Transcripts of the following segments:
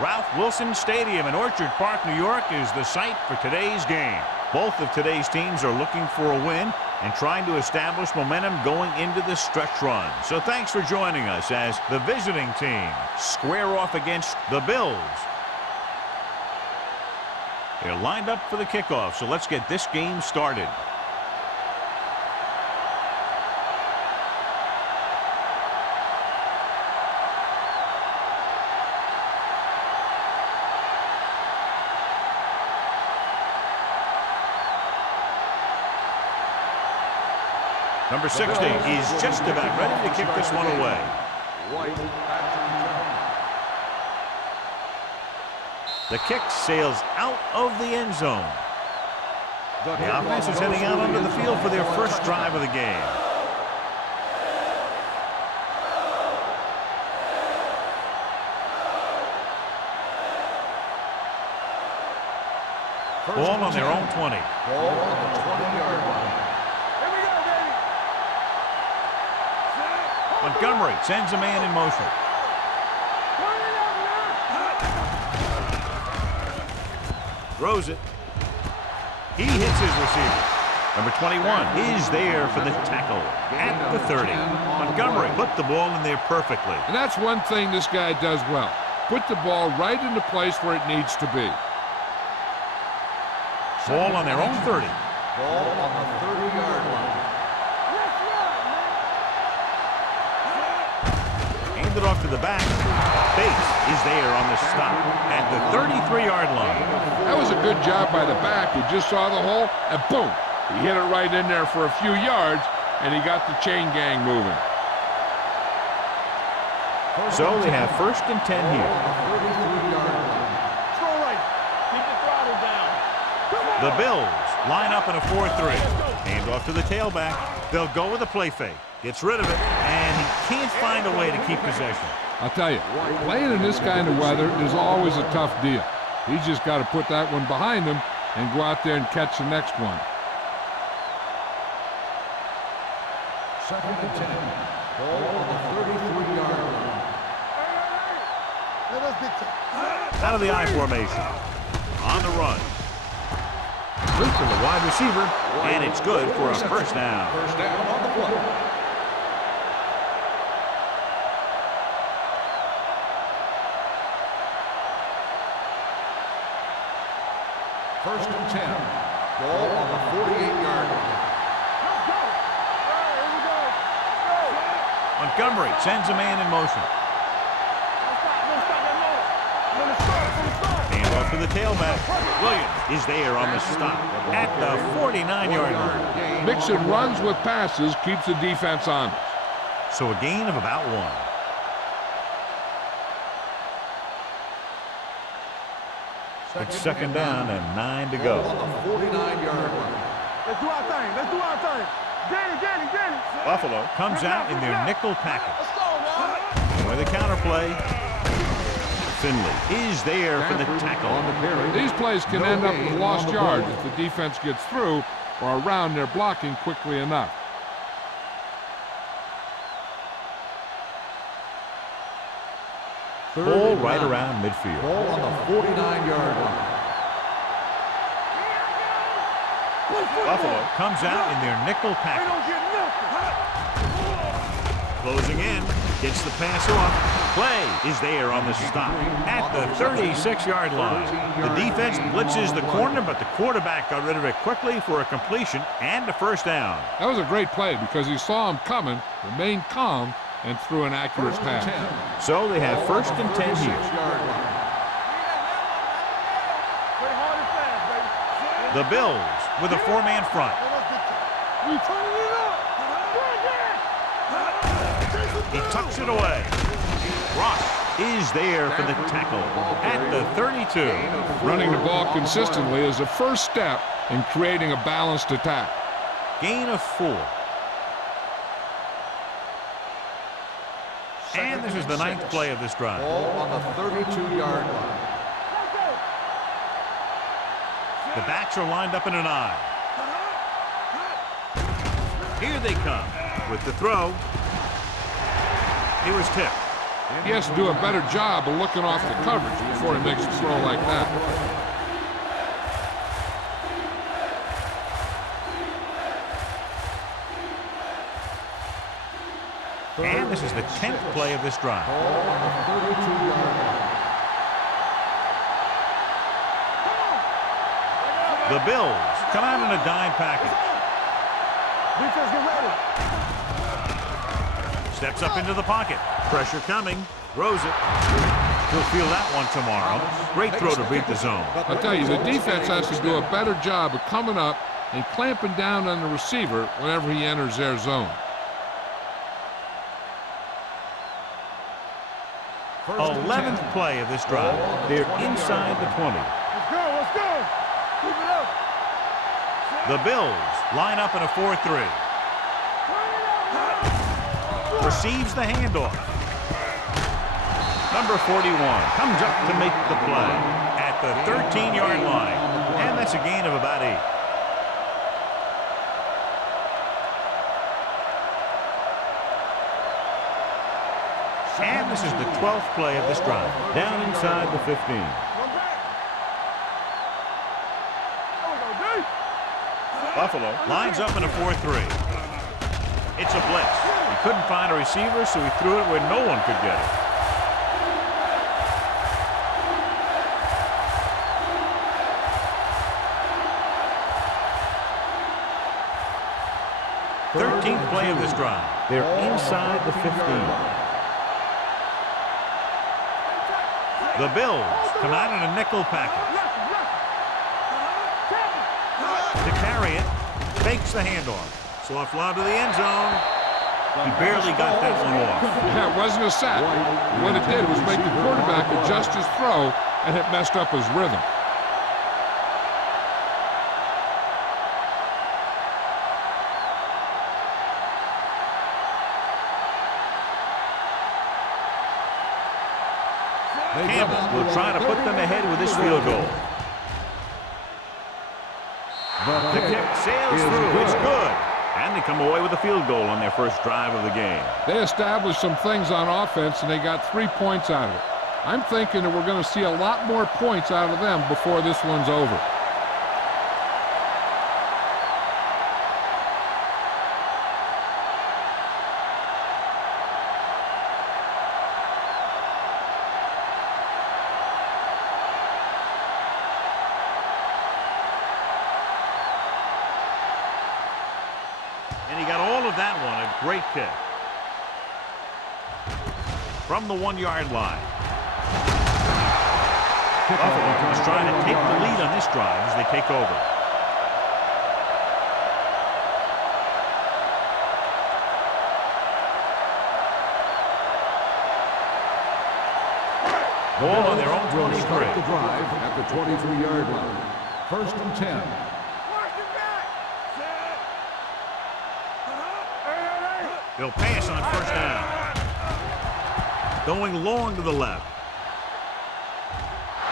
Ralph Wilson Stadium in Orchard Park, New York is the site for today's game. Both of today's teams are looking for a win and trying to establish momentum going into the stretch run. So thanks for joining us as the visiting team square off against the Bills. They're lined up for the kickoff, so let's get this game started. Number 60 is just about ready to kick this one away. The kick sails out of the end zone. The offense is heading out onto the field for their first drive of the game. Ball on their own 20. Ball on the 20-yard line. Montgomery sends a man in motion. Throws it. He hits his receiver. Number 21 is there for the tackle at the 30. Montgomery put the ball in there perfectly. And that's one thing this guy does well. Put the ball right in the place where it needs to be. Ball on their own 30. Ball on the 30-yard line. Handed off to the back. Bates is there on the stop at the 33-yard line. That was a good job by the back. He just saw the hole, and boom. He hit it right in there for a few yards, and he got the chain gang moving. So they have 1st and 10 here. The Bills line up in a 4-3. Hand off to the tailback. They'll go with a play fake. Gets rid of it, and he can't find a way to keep possession. I'll tell you, playing in this kind of weather is always a tough deal. He's just got to put that one behind him and go out there and catch the next one. 2nd and 10. Ball on the 33-yard line. Out of the I formation. On the run. Loop to the wide receiver, and it's good for a first down. First down on the play. First and 10. Ball on the 48-yard line. Montgomery sends a man in motion. Hand off to the tailback. Williams is there on the stop at the 49-yard line. Mixing runs with passes keeps the defense honest. So a gain of about 1. It's 2nd down and 9 to go. On the 49-yard line. Let's do our thing. Let's do our thing. Get it. Buffalo comes out in their nickel package. With a counterplay. Finley is there for the tackle. These plays can end up with lost yards if the defense gets through or around their blocking quickly enough. Ball right around midfield. Ball on the 49-yard line. Buffalo comes out in their nickel package. Closing in, gets the pass off. Play is there on the stop at the 36-yard line. The defense blitzes the corner, but the quarterback got rid of it quickly for a completion and a first down. That was a great play because he saw him coming, remained calm, and threw an accurate pass. So they have 1st and 10 here. The Bills with a 4-man front. He tucks it away. Ross is there for the tackle at the 32. Running the ball consistently is the first step in creating a balanced attack. Gain of 4. And this is the 9th play of this drive. Ball on the 32-yard line. The backs are lined up in an I. Here they come with the throw. He was tipped. He has to do a better job of looking off the coverage before he makes a throw like that. And this is the 10th play of this drive. The Bills come out in a dime package. Defense, get ready. Steps up into the pocket. Pressure coming. Throws it. He'll feel that one tomorrow. Great throw to beat the zone. I'll tell you, the defense has to do a better job of coming up and clamping down on the receiver whenever he enters their zone. 11th play of this drive. They're inside the 20. Let's go, let's go. Keep it up. The Bills line up in a 4-3. Receives the handoff. Number 41 comes up to make the play at the 13-yard line. And that's a gain of about 8. And this is the 12th play of this drive. Down inside the 15. Buffalo lines up in a 4-3. It's a blitz. He couldn't find a receiver, so he threw it where no one could get it. Thirteenth play of this drive. They're inside the 15. The Bills come out in a nickel package. To carry it, fakes the handoff. Soft lob to the end zone. He barely got that one off. Yeah, it wasn't a sack. What it did was make the quarterback adjust his throw, and it messed up his rhythm. Campbell will try to put them ahead with this field goal. The kick sails through. It's good. And they come away with a field goal on their first drive of the game. They established some things on offense, and they got 3 points out of it. I'm thinking that we're going to see a lot more points out of them before this one's over. And he got all of that one. A great kick. From the 1-yard line. Buffalo is trying to take the lead on this drive as they take over. Ball on their own 23. Start the drive at the 23-yard line. 1st and 10. They'll pass on 1st down. Going long to the left.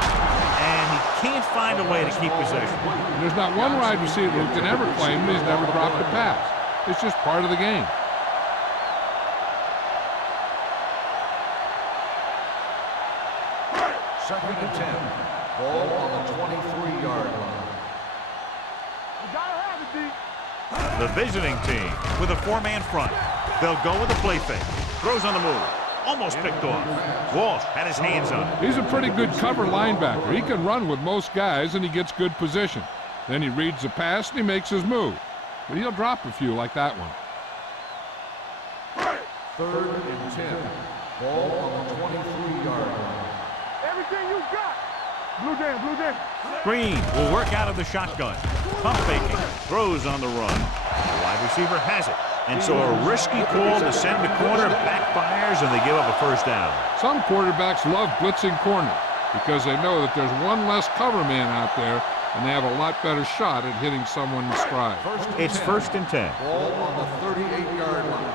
And he can't find a way to keep possession. There's not one wide receiver who can ever claim that he's never dropped a pass. It's just part of the game. Second and 10. Ball on the 23-yard line. You gotta have it, D. The visiting team with a 4-man front. They'll go with a play fake. Throws on the move. Almost picked off. Walsh had his hands on it. He's a pretty good cover linebacker. He can run with most guys, and he gets good position. Then he reads the pass, and he makes his move. But he'll drop a few like that one. 3rd and 10. Ball on the 23-yard line. Everything you got. Blue jam, blue jam. Green will work out of the shotgun. Pump faking. Throws on the run. The wide receiver has it. And so a risky call to send the corner backfires, and they give up a 1st down. Some quarterbacks love blitzing corners because they know that there's one less cover man out there, and they have a lot better shot at hitting someone in stride. It's 1st and 10. Ball on the 38-yard line.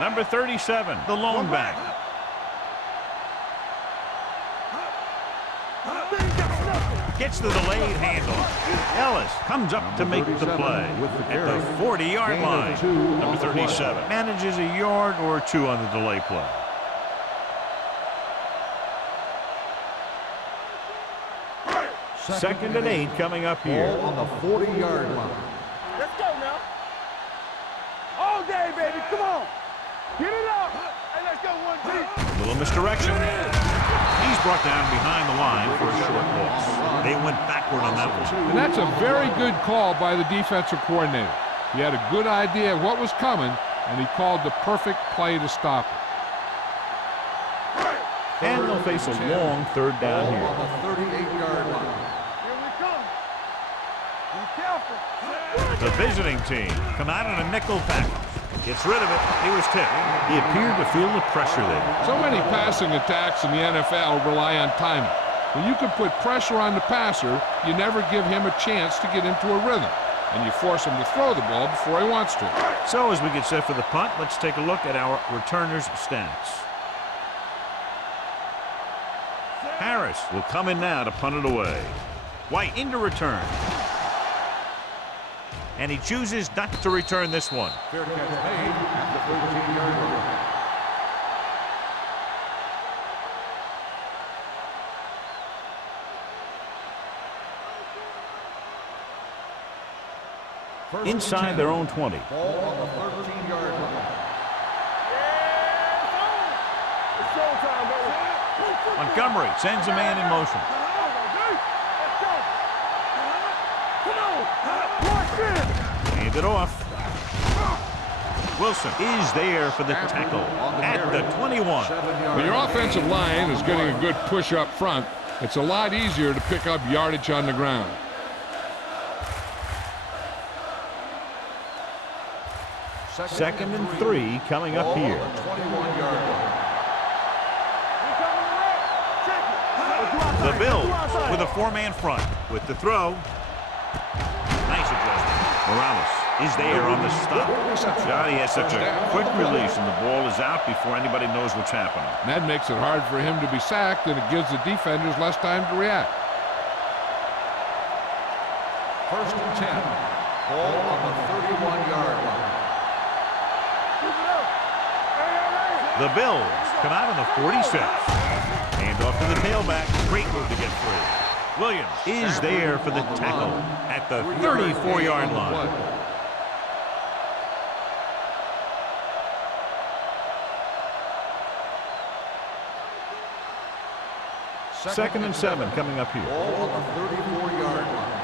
Number 37, the lone back. Gets the delayed handoff. Ellis comes up to make the play at the 40-yard line. Number 37 manages a yard or two on the delay play. Second and 8 coming up here. Ball on the 40-yard line. Let's go now. All day, baby. Come on. Get it up. Hey, let's go one deep. Little misdirection. He's brought down behind the line for a short loss. They went backward on that one. And that's a very good call by the defensive coordinator. He had a good idea of what was coming, and he called the perfect play to stop it. And they'll face a long third down here. On the 38-yard line. Here we come. Be careful. The visiting team come out in a nickel package. Gets rid of it. He was tipped. He appeared to feel the pressure there. So many passing attacks in the NFL rely on timing. When you can put pressure on the passer, you never give him a chance to get into a rhythm, and you force him to throw the ball before he wants to. So as we get set for the punt, let's take a look at our returners' stats. Harris will come in now to punt it away. White into return. And he chooses not to return this one. Fair catch made at the 13-yard line. Inside their own 20. Ball on the 13-yard line. It's showtime, baby. Montgomery sends a man in motion. Let's go. Come on. Watch this. Hand it off. Wilson is there for the tackle at the 21. When your offensive line is getting a good push up front, it's a lot easier to pick up yardage on the ground. Second and 3 coming up here. 21-yard line. The Bills with a four-man front with the throw. Nice adjustment. Morales is there on the stop. God, he has such a quick release, and the ball is out before anybody knows what's happening. And that makes it hard for him to be sacked, and it gives the defenders less time to react. First and 10. Ball on the 31-yard line. The Bills come out on the 46. Hand off to the tailback. Great move to get free. Williams is there for the tackle at the 34-yard line. Second and 7 coming up here. Ball on the 34-yard line.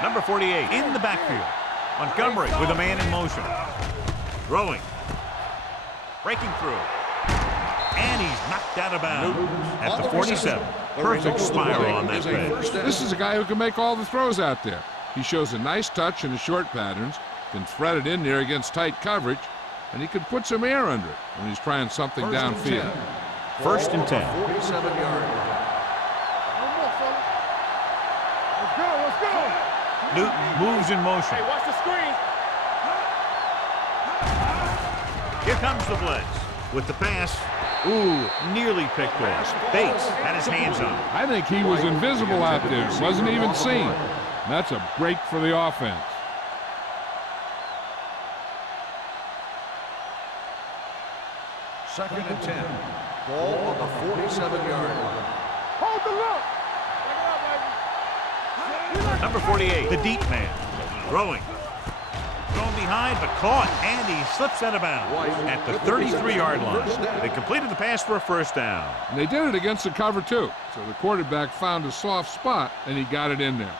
Number 48 in the backfield. Montgomery with a man in motion. Throwing. Breaking through. And he's knocked out of bounds at the 47. Perfect spiral on that pass. This is a guy who can make all the throws out there. He shows a nice touch in the short patterns, can thread it in there against tight coverage, and he can put some air under it when he's trying something downfield. First and 10. 47-yard line. Let's go, let's go. Newton moves in motion. Hey, watch the screen. Here comes the blitz with the pass. Ooh, nearly picked off. Bates had his hands on it. I think he was invisible out there. Wasn't even seen. And that's a break for the offense. Second and 10. Ball on the 47-yard line. Hold the look. Number 48, the deep man. Throwing. Thrown behind, but caught, and he slips out of bounds at the 33-yard line. They completed the pass for a first down. And they did it against the cover, too. So the quarterback found a soft spot, and he got it in there.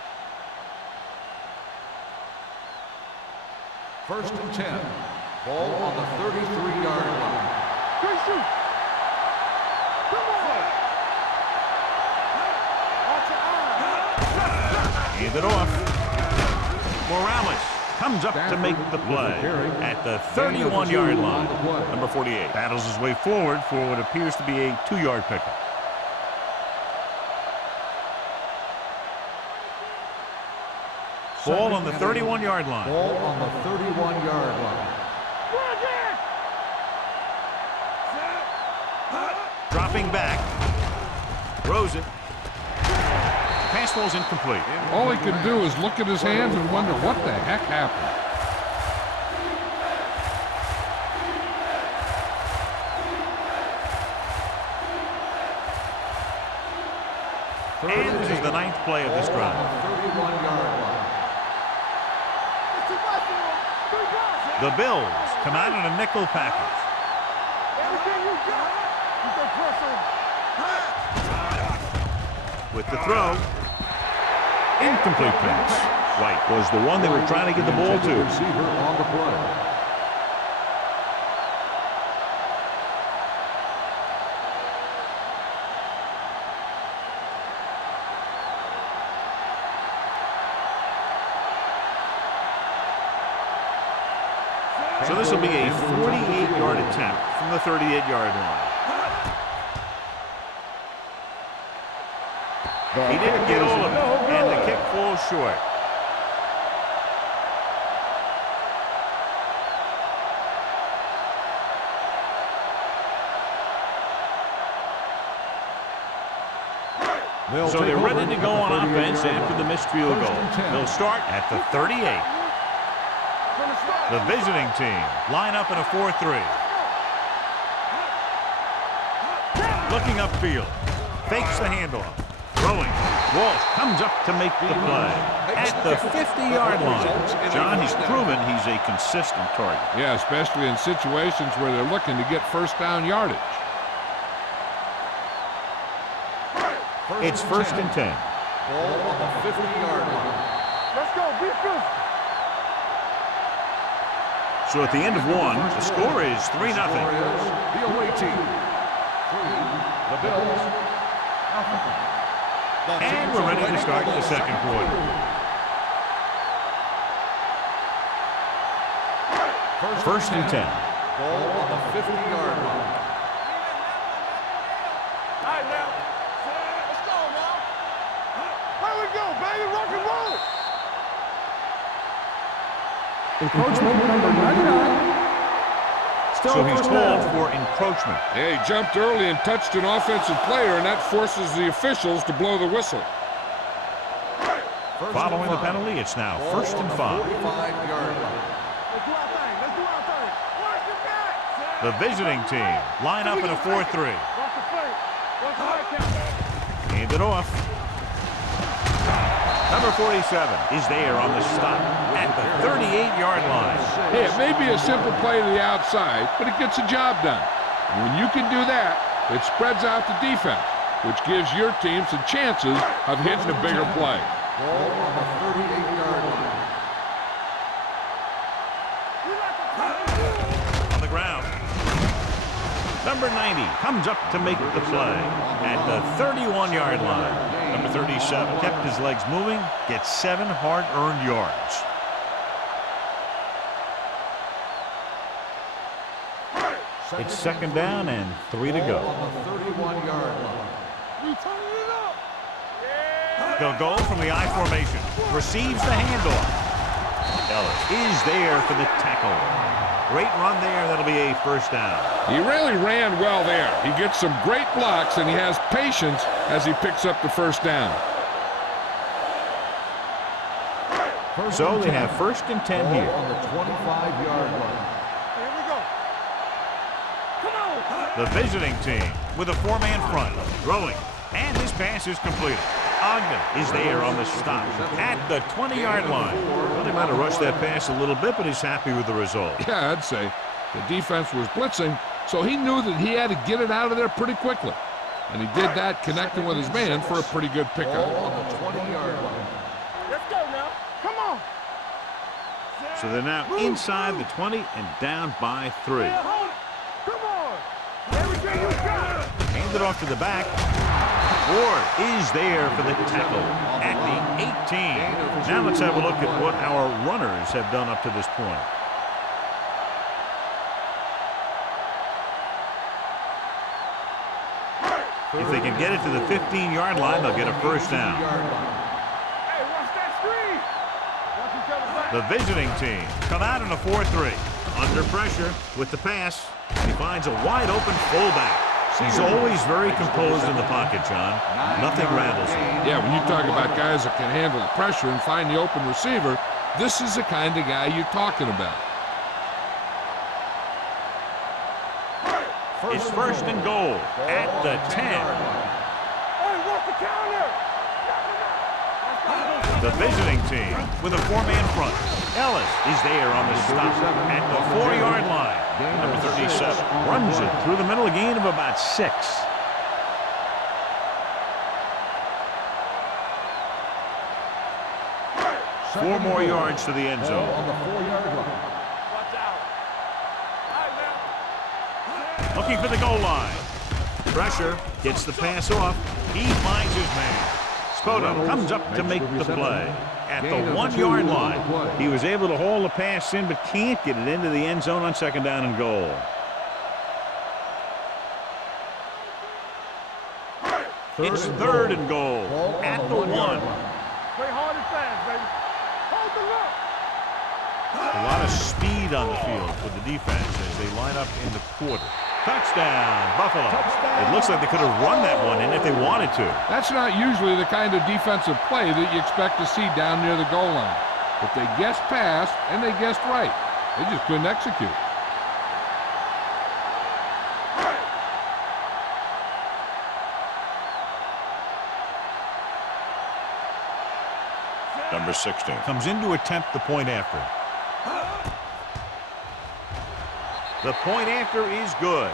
First and 10. Ball on the 33-yard line. Good shoot. Come on. Watch your eyes. Hand it off. Morales comes up to make the play at the 31-yard line. Number 48 battles his way forward for what appears to be a 2-yard pickup. Ball on the 31-yard line. Ball on the 31-yard line. Dropping back. Throws it. Pass falls incomplete. All he can do is look at his hands and wonder what the heck happened. And this is the 9th play of this drive. 31-yard line. The Bills come out in a nickel package. Everything you got. You go press on. With the throw. Incomplete pass. White was the one they were trying to get the ball to. Receiver on the play. So this will be a 48-yard attempt from the 38-yard line. He didn't get all of it, and the kick falls short. So they're ready to go on offense after the missed field goal. They'll start at the 38. The visiting team line up in a 4-3. Looking upfield. Fakes the handoff. Throwing. Walsh comes up to make the play. At the 50-yard line. John, he's proven he's a consistent target. Yeah, especially in situations where they're looking to get first down yardage. It's 1st and 10. Ball on the 50-yard line. Let's go. Be physical. So at the end of one, the score is 3-0. The away team. 3. The Bills. Nothing. And we're ready to start the second quarter. First and 10. Ball on the 50-yard line. All right, now. Let's go, now. Here we go, baby. Rock and roll. Encroachment number 99. Still So he's first called down. for encroachment. Yeah, he jumped early and touched an offensive player, and that forces the officials to blow the whistle. Following the penalty, it's now 1st and 5. 45-yard line. Let's do our thing. Let's do our thing. Watch the back. The visiting team line up in a 4-3. Watch the play. Watch the right count. Hand it off. Number 47 is there on the stop at the 38-yard line. Hey, it may be a simple play to the outside, but it gets the job done. And when you can do that, it spreads out the defense, which gives your team some chances of hitting a bigger play. Ball on the 38-yard line. On the ground. Number 90 comes up to make the play at the 31-yard line. Number 37 kept his legs moving, gets 7 hard-earned yards. It's 2nd down and 3 to go. On the 31-yard line. We turning it up. They'll go from the I formation. Receives the handoff. Ellis is there for the tackle. Great run there. That'll be a 1st down. He really ran well there. He gets some great blocks, and he has patience as he picks up the 1st down. So they have 1st and 10 Ball here. on the 25-yard line. Here we go. Come on. The visiting team with a 4-man front. Throwing. And this pass is completed. Ogden is there on the stop at the 20-yard line. Well, they might have rushed that pass a little bit, but he's happy with the result. Yeah, I'd say the defense was blitzing, so he knew that he had to get it out of there pretty quickly. And he did that connecting with his man for a pretty good Ball pickup. on the 20-yard line. Let's go now. Come on. So they're now inside the 20 and down by 3. Come on. Everything you got. Hand it off to the back. Ward is there for the tackle at the 18. Now let's have a look at what our runners have done up to this point. If they can get it to the 15-yard line, they'll get a 1st down. Hey, watch that screen. Watch each other back. The visiting team come out in a 4-3. Under pressure with the pass. He finds a wide-open fullback. He's always very composed in the pocket, John. Nothing rattles him. Yeah, when you talk about guys that can handle the pressure and find the open receiver, this is the kind of guy you're talking about. It's first and goal at the 10. Hey, what's the counter? The visiting team with a four-man front. Ellis is there on the stop at the 4-yard line. Number 37 runs it through the middle, a gain of about 6. Four more yards to the end zone. On the 4-yard line. Watch out. All right, man. Looking for the goal line. Pressure, gets the pass off. He finds his man. Spoto comes up to make the play. At the 1-yard line, he was able to haul the pass in, but can't get it into the end zone on second down and goal. It's third and goal at the 1. Play hard and fast, baby. Hold the look. A lot of speed on the field for the defense as they line up in the quarter. Touchdown, Buffalo. It looks like they could have run that one in if they wanted to. That's not usually the kind of defensive play that you expect to see down near the goal line. But they guessed pass, and they guessed right. They just couldn't execute. Number 16 comes in to attempt the point after. The point after is good.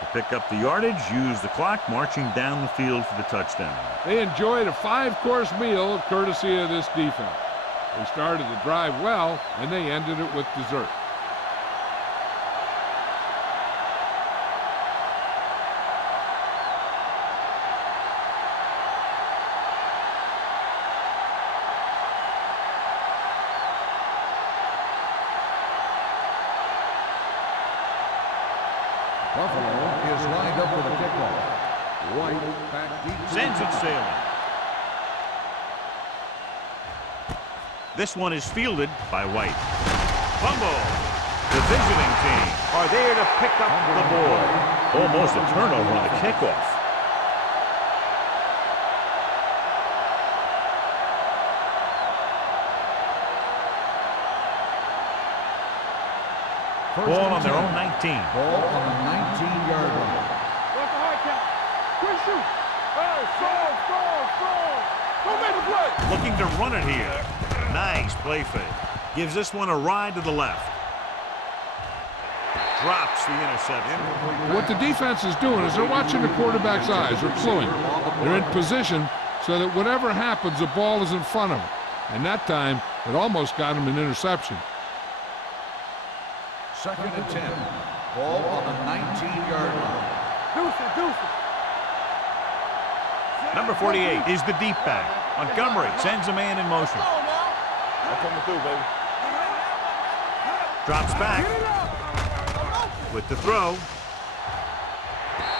To pick up the yardage, use the clock, marching down the field for the touchdown. They enjoyed a 5-course meal courtesy of this defense. They started the drive well, and they ended it with dessert. Buffalo is lined up for the kickoff. White back deep. Sends it sailing. This one is fielded by White. Fumble. The visiting team are there to pick up the ball. Almost a turnover on the kickoff. Ball on their own 19. Ball on the 19-yard line. What's the hard count? Quick shoot. Hey, strong. Don't make the play. Looking to run it here. Nice play fake. Gives this one a ride to the left. Drops the interception. What the defense is doing is they're watching the quarterback's eyes. They're cluing. They're in position so that whatever happens, the ball is in front of them. And that time, it almost got him an interception. Second and 10. Ball on the 19-yard line. Deuce it. Number 48 is the deep back. Montgomery sends a man in motion. I'm coming through, baby. Drops back with the throw.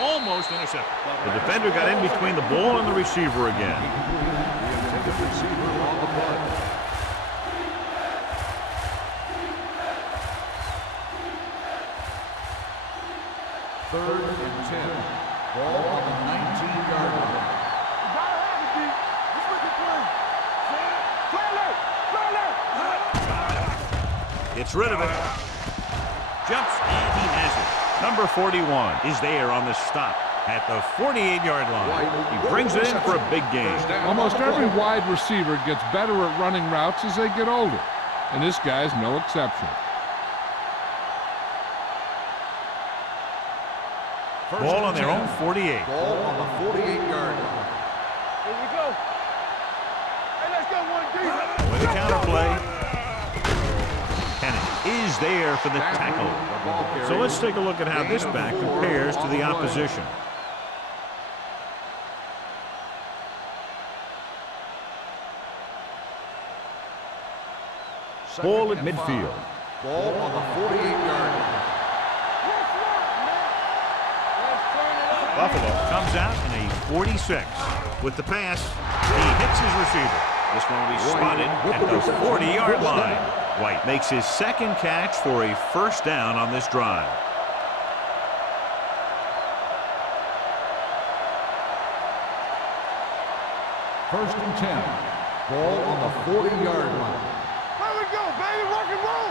Almost intercepted. The defender got in between the ball and the receiver again. The intended receiver on the play. Third and 10. Ball on the 19-yard line. You gotta have it, D. This is the play. Play alert. Gets rid of it. Jumps and he has it. Number 41 is there on the stop at the 48-yard line. He brings it in for a big gain. Almost every wide receiver gets better at running routes as they get older. And this guy's no exception. Ball on their own 48. Ball on the 48-yard line. Here we go. Hey, let's get one deep. With a counter play. Henning is there for the tackle. So let's take a look at how this back compares to the opposition. Ball at midfield. Ball on the 48-yard line. Buffalo comes out in a 46. With the pass, he hits his receiver. This one will be spotted at the 40-yard line. White makes his second catch for a first down on this drive. First and 10. Ball on the 40-yard line. Here we go, baby. Rock and roll.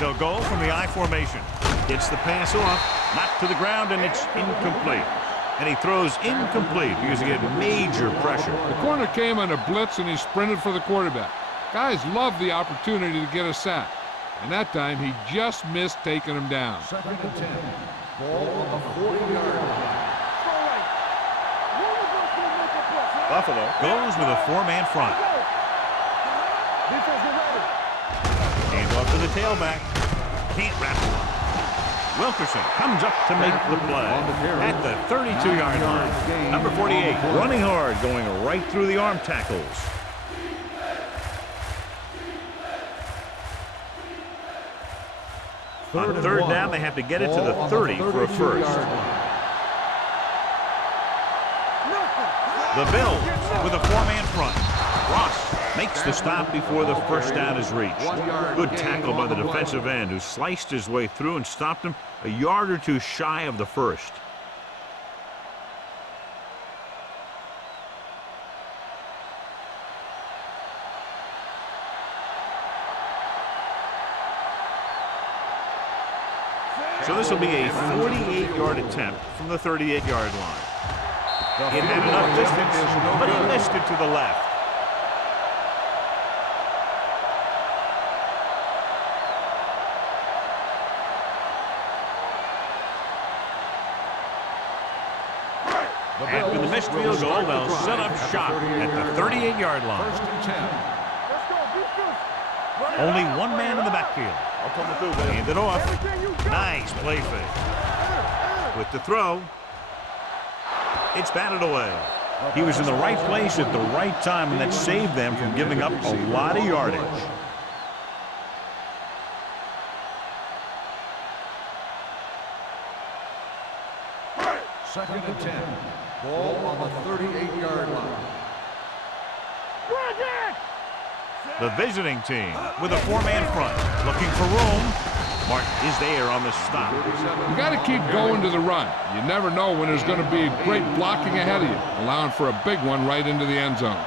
They'll go from the I formation. Gets the pass off, knocked to the ground, and it's incomplete. And he throws incomplete because he had major pressure. The corner came on a blitz, and he sprinted for the quarterback. Guys love the opportunity to get a sack. And that time, he just missed taking him down. Second and 10. Ball on the 40-yard line. Buffalo goes with a four-man front. Hand off to the tailback. Can't wrap it up. Wilkerson comes up to make the play at the 32-yard line. Number 48 running hard, going right through the arm tackles. On third down, they have to get it to the 30 for a first. The Bills with a four-man front. Ross makes the stop before the first down is reached. Good tackle by the defensive end, who sliced his way through and stopped him a yard or two shy of the first. So this will be a 48-yard attempt from the 38-yard line. It had enough distance, but he missed it to the left. After the missed field goal, they'll set up shop at the 38-yard line. First and 10. Only one man in the backfield. Hand it off. Nice play fake. With the throw, it's batted away. He was in the right place at the right time, and that saved them from giving up a lot of yardage. Second and 10. Ball on the 38-yard line. The visiting team with a four-man front, looking for room. Mark is there on the stop. You got to keep going to the run. You never know when there's going to be great blocking ahead of you, allowing for a big one right into the end zone.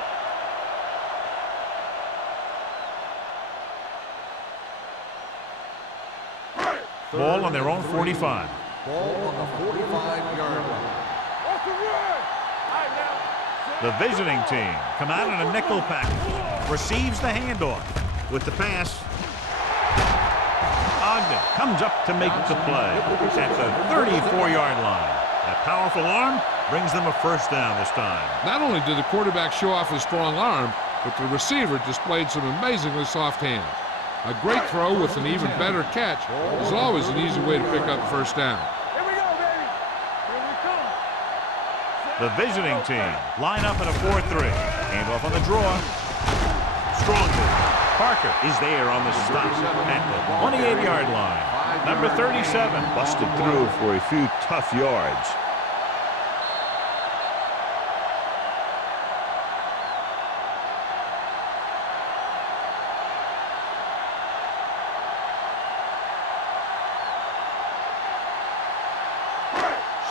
Ball on their own 45. Ball on the 45-yard line. The visiting team come out in a nickel package. Receives the handoff with the pass. Ogden comes up to make the play at the 34-yard line. That powerful arm brings them a first down this time. Not only did the quarterback show off his strong arm, but the receiver displayed some amazingly soft hands. A great throw with an even better catch is always an easy way to pick up first down. Here we go, baby. Here we come. The visiting team line up in a 4-3. Hand off on the draw. Strong move. Parker is there on the stop at the 28-yard line. Number 37 busted through for a few tough yards.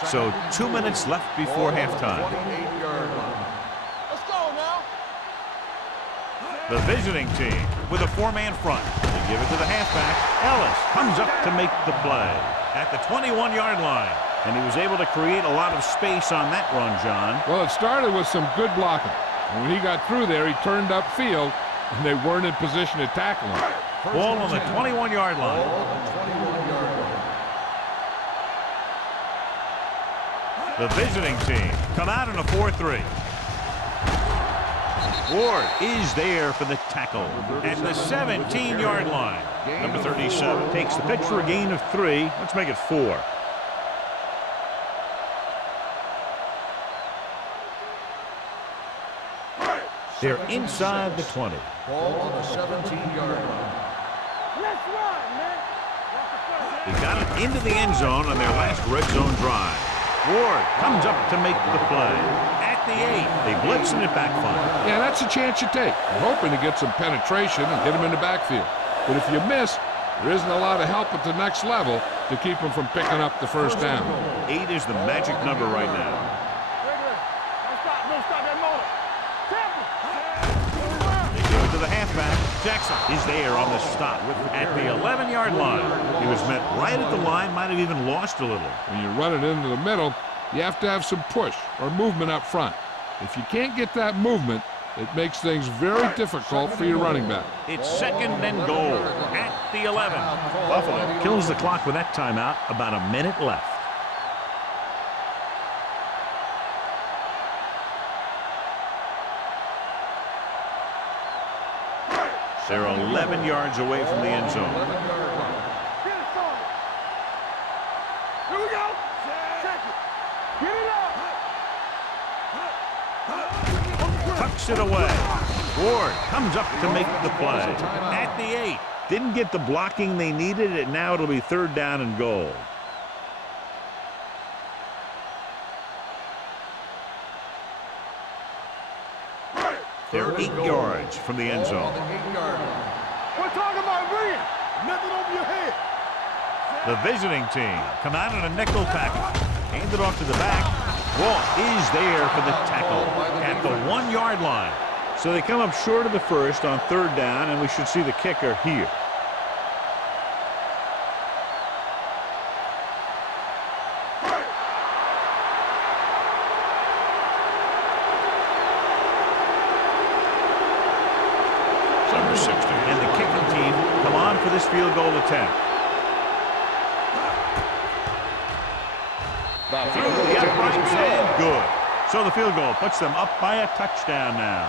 So 2 minutes left before halftime. 28-yard line. Let's go now. The visiting team with a four-man front. They give it to the halfback. Ellis comes up to make the play at the 21-yard line. And he was able to create a lot of space on that run, John. Well, it started with some good blocking. And when he got through there, he turned upfield, and they weren't in position to tackle him. Ball on the 21-yard line. Ball on the 21-yard line. The visiting team come out in a 4-3. Ward is there for the tackle at the 17-yard line. Number 37 takes the pitch for a gain of 3. Let's make it 4. They're inside the 20. Ball on the 17-yard line. Let's run, man. They got it into the end zone on their last red zone drive. Ward comes up to make the play. At the 8, they blitz and it backfires. Yeah, that's a chance you take. You're hoping to get some penetration and get him in the backfield. But if you miss, there isn't a lot of help at the next level to keep him from picking up the first down. 8 is the magic number right now. Don't stop that Jackson is there on the stop at the 11-yard line. He was met right at the line, might have even lost a little. When you run it into the middle, you have to have some push or movement up front. If you can't get that movement, it makes things very difficult for your running back. It's 2nd and goal at the 11. Buffalo kills the clock with that timeout. About a minute left. They're 11 yards away from the end zone. Here we go. Check it. Get it up. Tucks it away. Ward comes up to make the play. At the 8. Didn't get the blocking they needed, and now it'll be 3rd down and goal. They're 8 yards from the end zone. We're talking about bringing. Nothing over your head. The visiting team come out in a nickel tackle. Hand it off to the back. Ball is there for the tackle at the 1-yard line. So they come up short of the first on 3rd down, and we should see the kicker here. Number 60. And the kicking team come on for this field goal attempt. Through the uprights and good. So the field goal puts them up by a touchdown now.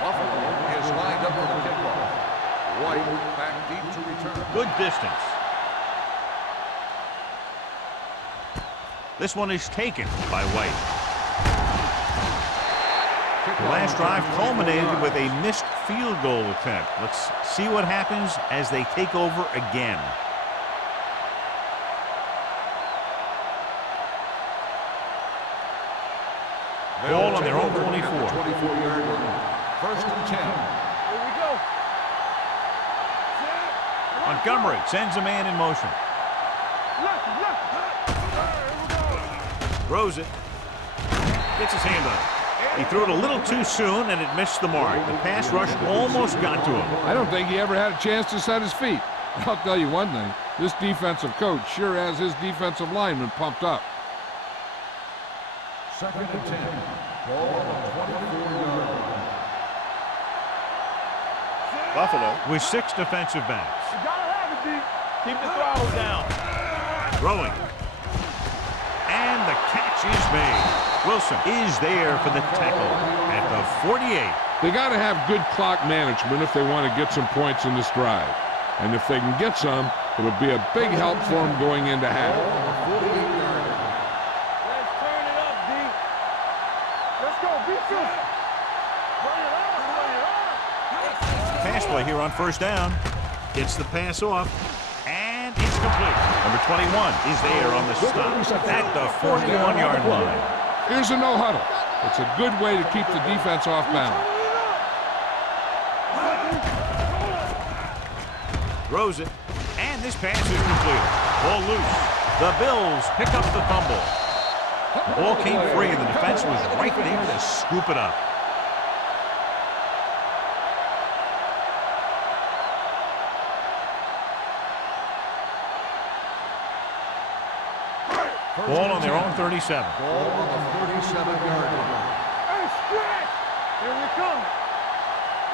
Buffalo is lined up for the kickoff. White back deep to return. Good distance. This one is taken by White. The last drive culminated with a missed field goal attempt. Let's see what happens as they take over again. Ball on their own 24. 24-yard line. 1st and 10. Here we go. Montgomery sends a man in motion. Left. Here we go. Throws it. Gets his hand on it. He threw it a little too soon, and it missed the mark. The pass rush almost got to him. I don't think he ever had a chance to set his feet. I'll tell you one thing. This defensive coach sure has his defensive linemen pumped up. 2nd and 10. Ball on the 24-yard line. Buffalo with 6 defensive backs. You gotta have it, D. Keep the throttle down. Throwing. And the catch is made. Wilson is there for the tackle at the 48. They got to have good clock management if they want to get some points in this drive. And if they can get some, it'll be a big help for them going into half. Let's turn it up, D. Let's go. Be good. Bring it on. Pass play here on 1st down. Gets the pass off. And it's complete. Number 21 is there on the stop at the 41-yard line. Here's a no huddle. It's a good way to keep the defense off balance. Throws it. And this pass is complete. Ball loose. The Bills pick up the fumble. The ball came free, and the defense was right there to scoop it up. Ball on their own 37. Ball on the 37-yard line. Hey, stretch. Here we come.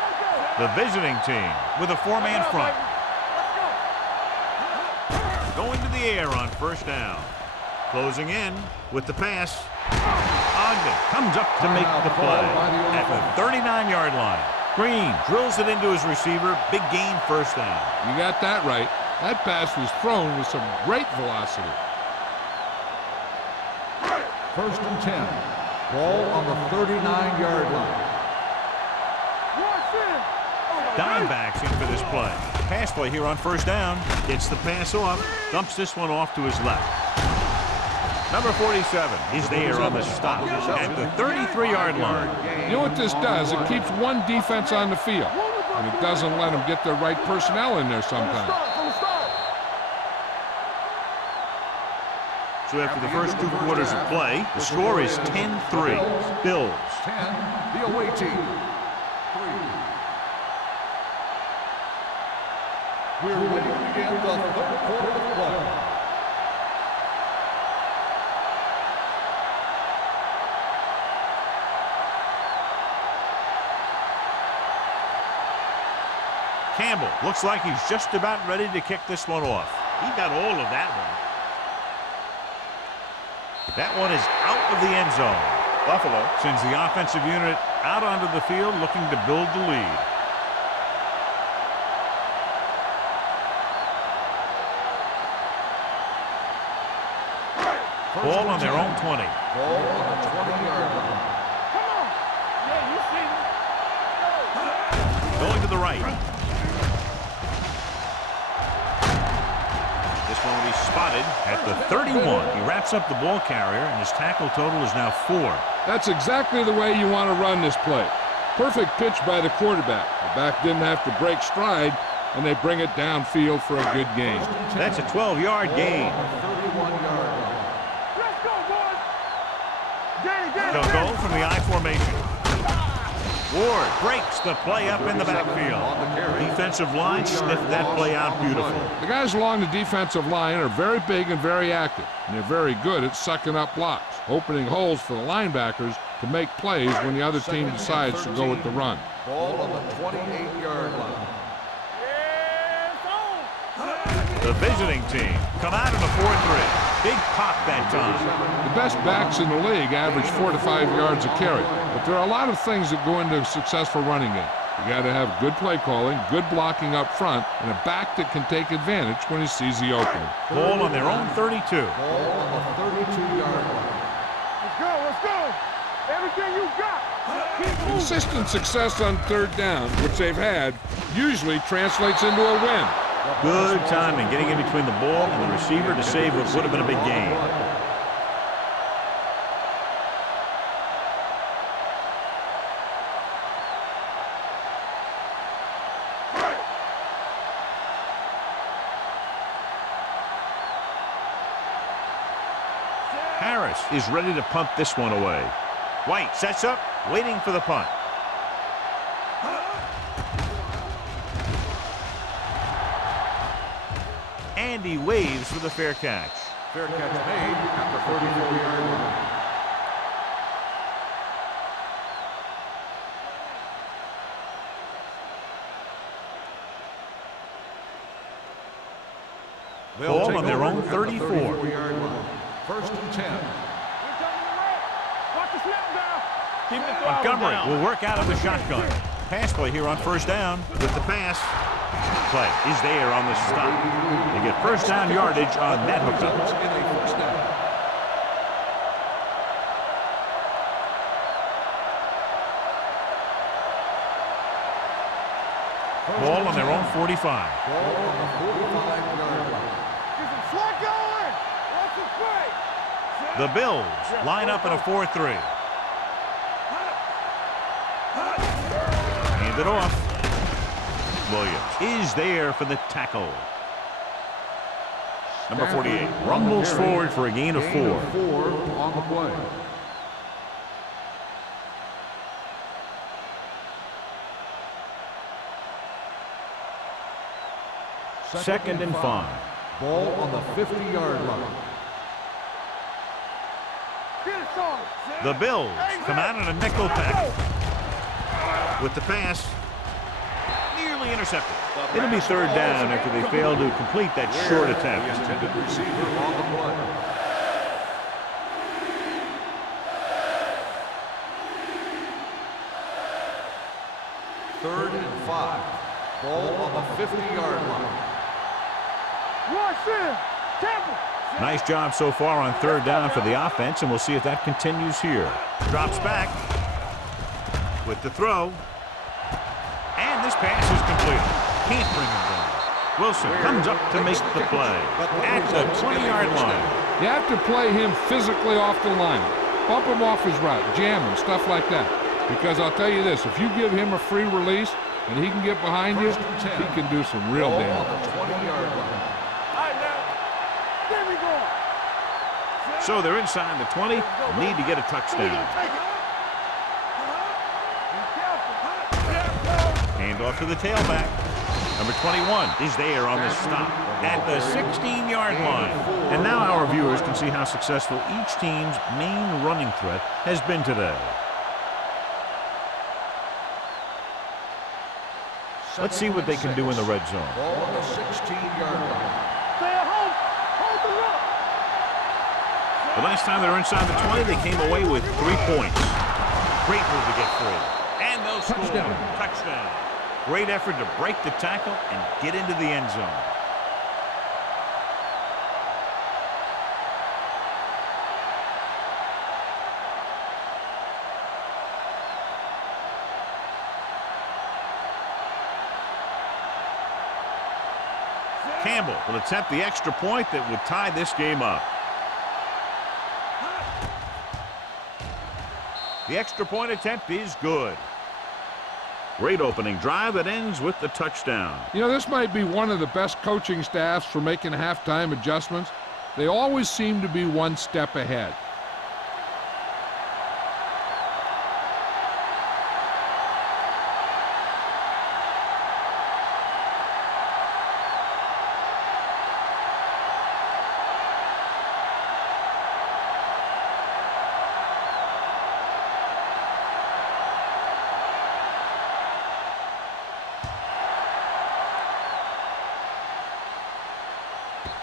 Let's go. The visiting team with a 4-man front. Let's go. Going to the air on 1st down. Closing in with the pass. Ogden comes up to make the play at the 39-yard line. Green drills it into his receiver. Big gain, 1st down. You got that right. That pass was thrown with some great velocity. 1st and 10. Ball on the 39-yard line. Dimebacks in for this play. Pass play here on 1st down. Gets the pass off. Dumps this one off to his left. Number 47 is there on the stop at the 33-yard line. You know what this does? It keeps one defense on the field, and it doesn't let them get the right personnel in there sometimes. So after the first 2 quarters of play, the score is 10-3. Bills. 10, the away team. 3. We're ready to begin the third quarter of play. Campbell looks like he's just about ready to kick this one off. He got all of that one. That one is out of the end zone. Buffalo sends the offensive unit out onto the field looking to build the lead. Ball on their own 20. Ball on the 20-yard line. Come on. Yeah, you see me. Going to the right. This one will be spotted at the 31. He wraps up the ball carrier, and his tackle total is now 4. That's exactly the way you want to run this play. Perfect pitch by the quarterback. The back didn't have to break stride, and they bring it downfield for a good gain. That's a 12-yard gain. 31-yard line. Let's go, boys. Danny, They'll go from the I formation. Ward breaks the play up in the backfield. Defensive line sniffed that play out beautiful. The guys along the defensive line are very big and very active, and they're very good at sucking up blocks, opening holes for the linebackers to make plays when the other team decides to go with the run. Ball on the 28-yard line. The visiting team come out in a 4-3. Big pop that time. The best backs in the league average 4 to 5 yards a carry, but there are a lot of things that go into a successful running game. You got to have good play calling, good blocking up front, and a back that can take advantage when he sees the opening. Ball on their own 32. Ball on the 32-yard line. Let's go, let's go. Everything you got. Keep moving. Consistent success on third down, which they've had, usually translates into a win. Good timing, getting in between the ball and the receiver to save what would have been a big gain. Harris is ready to punt this one away. White sets up, waiting for the punt. Andy waves for the fair catch. Fair catch made at the 34-yard line. Ball on their own 34. 34-yard line. First and 10. Watch the snap down. Keep the throttle Montgomery down. will work out of the shotgun. Pass play here on first down with the pass. Play is there on the stop. They get first down yardage on that hookup. In a first down. Ball on their own 45. Ball on the 45-yard line. Get some slot going. Watch the play. The Bills line up in a 4-3. Hand it off. Williams is there for the tackle. Number 48 rumbles forward for a gain of 4. 4 on the play. Second and 5. Ball on the 50-yard line. Get it, son. The Bills come out in a nickel pack with the pass. Nearly intercepted. It'll be third down after they fail to complete that short attempt. The intended receiver on the play. Third and 5. Ball on the 50-yard line. Rush in. Temple. Nice job so far on third down for the offense, and we'll see if that continues here. Drops back with the throw. And this pass is completed. Can't bring him down. Wilson comes up to make the play at the 20-yard line. You have to play him physically off the line. Bump him off his route, jam him, stuff like that. Because I'll tell you this, if you give him a free release and he can get behind you, he can do some real damage. 20-yard line. So they're inside the 20, need to get a touchdown. Hand off to the tailback. Number 21 is there on the stop at the 16-yard line. And now our viewers can see how successful each team's main running threat has been today. Let's see what they can do in the red zone. Ball on the 16-yard line. Stay at home. Hold the look. The last time they were inside the 20, they came away with 3 points. Great move to get free. And they'll score. Touchdown. Great effort to break the tackle and get into the end zone. Campbell will attempt the extra point that would tie this game up. The extra point attempt is good. Great opening drive that ends with the touchdown. You know, this might be one of the best coaching staffs for making halftime adjustments. They always seem to be one step ahead.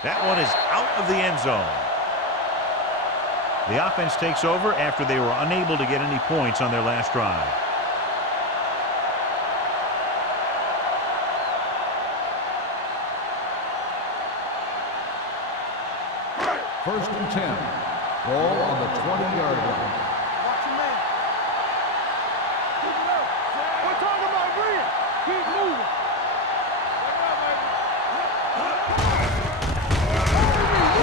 That one is out of the end zone. The offense takes over after they were unable to get any points on their last drive. First and 10. Ball on the 20-yard line. Watch your man. Keep it up. We're talking about Green. Keep moving.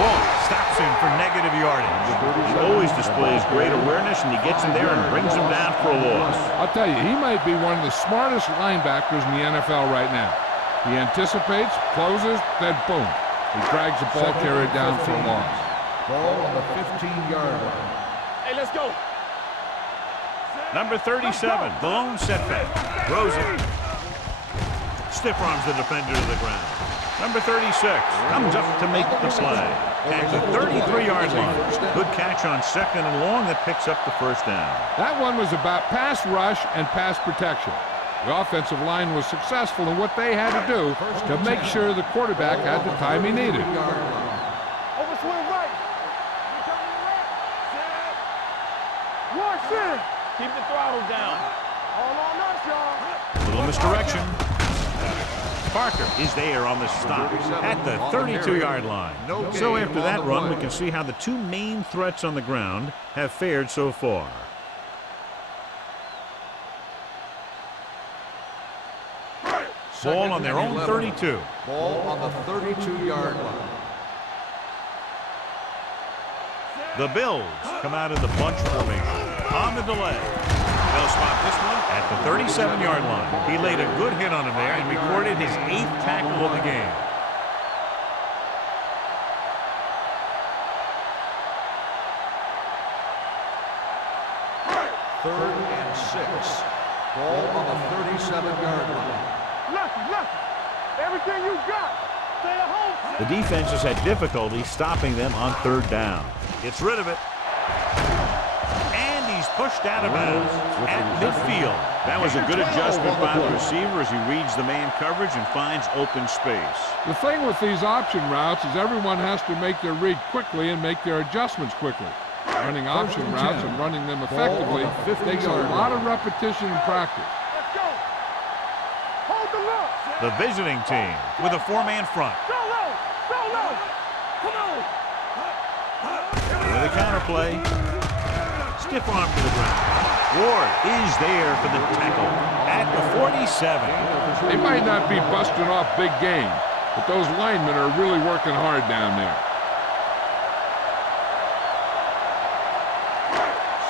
Wall stops him for negative yardage. He always displays great awareness, and he gets in there and brings him down for a loss. I'll tell you, he might be one of the smartest linebackers in the NFL right now. He anticipates, closes, then boom. He drags the ball carrier down for a loss. Ball on the 15-yard line. Hey, let's go. Number 37, the lone setback. Throws it. Stiff arms the defender to the ground. Number 36 comes up to make the play at the 33-yard line. Good catch on second and long that picks up the first down. That one was about pass rush and pass protection. The offensive line was successful in what they had to do to make sure the quarterback had the time he needed. Overswing right. Watch it. Keep the throttle down. All on us, y'all. Little misdirection. Parker is there on the stop at the 32-yard line. So after that run, we can see how the two main threats on the ground have fared so far. Ball on their own 32. Ball on the 32-yard line. The Bills come out in the bunch formation on the delay. They'll spot this one at the 37-yard line. He laid a good hit on him there and recorded his 8th tackle of the game. Third and 6. Ball on the 37-yard line. Lucky. Everything you got. Stay at home. The defense has had difficulty stopping them on third down. Gets rid of it. And he's pushed out of bounds at midfield. That was a good adjustment by the receiver as he reads the man coverage and finds open space. The thing with these option routes is everyone has to make their read quickly and make their adjustments quickly. Running option routes and running them effectively takes a lot of repetition and practice. Let's go. Hold the look. The visiting team with a four-man front. Solo. Come on. With a counterplay. Stiff arm to the ground. Ward is there for the tackle at the 47. They might not be busting off big game, but those linemen are really working hard down there.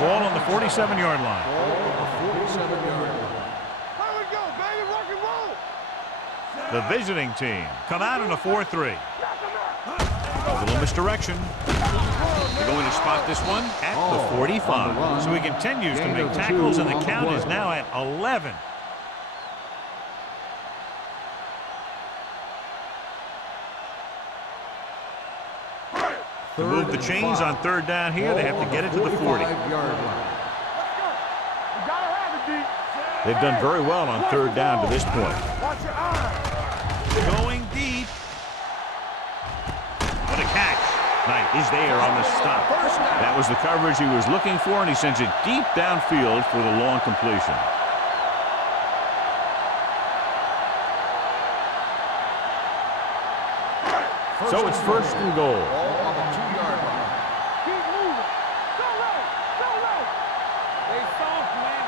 Ball on the 47-yard line. Ball on the 47-yard line. Here we go, baby. Rock and roll. The visiting team come out in a 4-3. A little misdirection. They're going to spot this one at the 45. So he continues to make tackles, and the count is now at 11. To move the chains on third down here, they have to get it to the 40. They've done very well on third down to this point. Watch your eyes. Going deep. What a catch. Knight is there on the stop. That was the coverage he was looking for, and he sends it deep downfield for the long completion. So it's first and goal. Ball on the 2-yard line. Keep moving. Go low. Go low. They soft, man.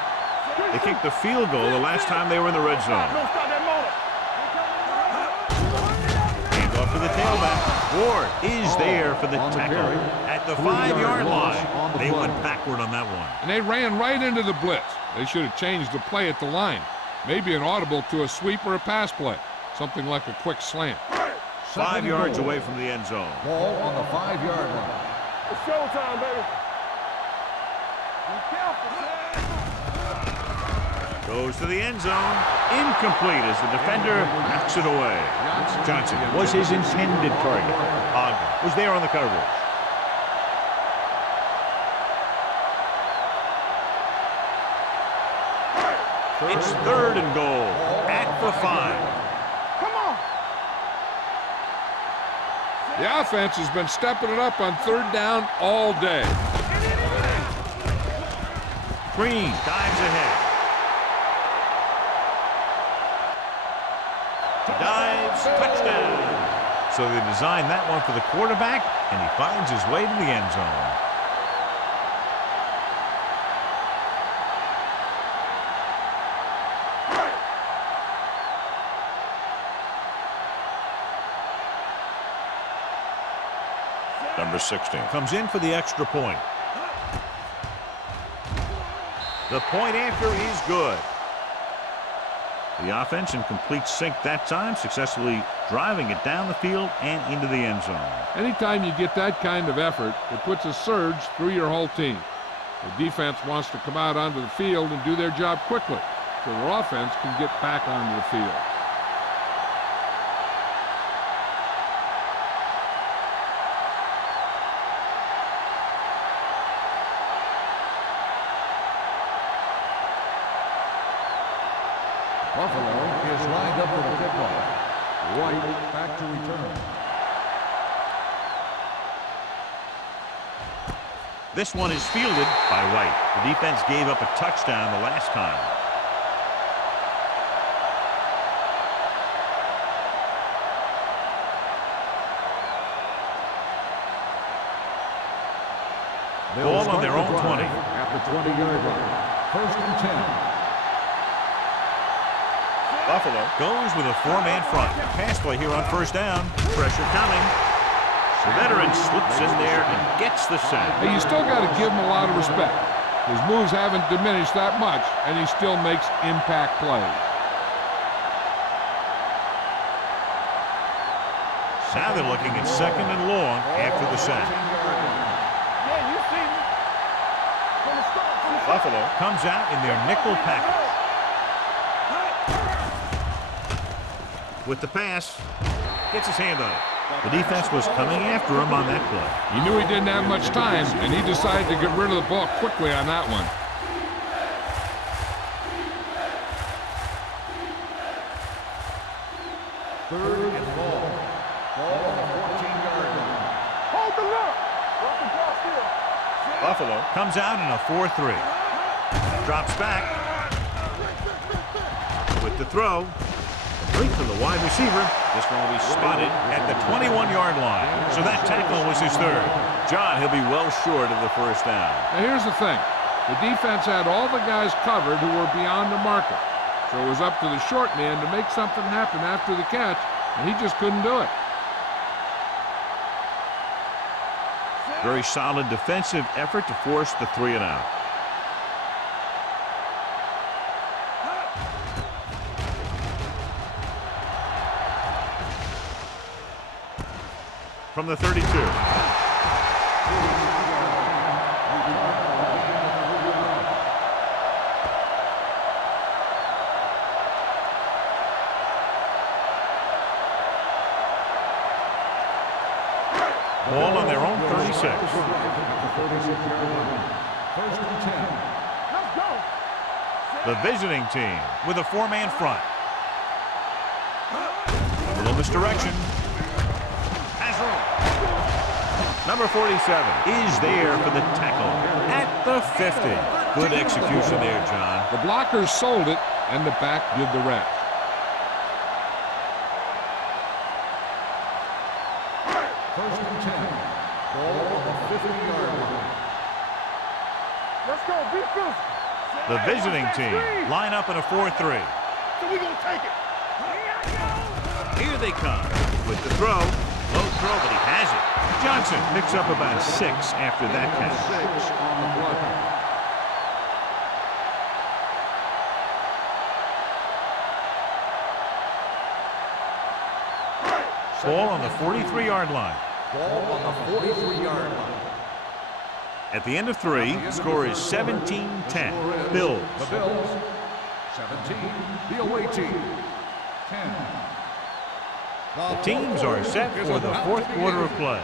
They kicked the field goal the last time they were in the red zone. Don't stop that motor. Hand off to the tailback. Ward is there for the on the tackle carry. at the 3-yard 5-yard loss line. on the They play. went backward on that one. And they ran right into the blitz. They should have changed the play at the line. Maybe an audible to a sweep or a pass play. Something like a quick slant. 5 yards away from the end zone. Ball on the 5-yard line. It's showtime, baby. Be careful, man. Goes to the end zone. Incomplete as the defender knocks it away. Johnson was his intended target. Ogden was there on the coverage. It's third and goal at the 5. Come on. The offense has been stepping it up on third down all day. Green dives ahead. Dives, touchdown. So they designed that one for the quarterback, and he finds his way to the end zone. Number 16 comes in for the extra point. The point after is good. The offense in complete sync that time, successfully driving it down the field and into the end zone. Anytime you get that kind of effort, it puts a surge through your whole team. The defense wants to come out onto the field and do their job quickly, so their offense can get back onto the field. Buffalo is lined up for the kickoff. White back to return. This one is fielded by White. The defense gave up a touchdown the last time. Ball on their own 20. At the 20-yard line. First and 10. Buffalo goes with a 4-man front. Pass play here on first down. Pressure coming. The veteran slips in there and gets the sack. Hey, you still got to give him a lot of respect. His moves haven't diminished that much, and he still makes impact plays. Now they're looking at second and long after the sack. Yeah, you see me. From the start. Buffalo comes out in their nickel package. With the pass, gets his hand on it. The defense was coming after him on that play. He knew he didn't have much time, and he decided to get rid of the ball quickly on that one. Third and ball. Ball on the 14-yard line. Hold the look. Watch the ball still. Buffalo comes out in a 4-3. Drops back. With the throw. Complete to the wide receiver. This one will be spotted at the 21-yard line. So that tackle was his third. John, he'll be well short of the first down. Now here's the thing. The defense had all the guys covered who were beyond the marker. So it was up to the short man to make something happen after the catch, and he just couldn't do it. Very solid defensive effort to force the 3-and-out. from the 32. Ball on their own 36. First and 10. Let's go. The visiting team with a four-man front. A little misdirection. Has room. Number 47 is there for the tackle at the 50. Good execution there, John. The blockers sold it, and the back did the rest. First and 10. Ball on the 50-yard line. Let's go. Be physical. The visiting team line up in a 4-3. So we're going to take it. Here they come with the throw. Low throw, but he has it. Johnson picks up about 6 after that catch. 6 on the block. Ball on the 43-yard line. Ball on the 43-yard line. At the end of 3, the score is 17-10. Bills. The Bills, 17. The away team, 10. The teams are set for the fourth quarter of play.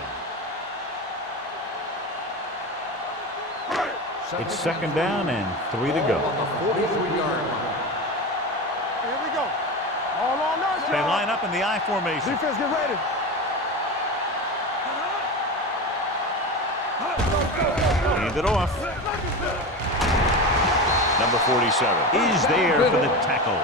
It's second down and 3 to go. On the 43-yard line. Here we go. All on us, They y'all. line up in the I formation. Defense, get ready. Hand it off. Number 47 is there for the tackle.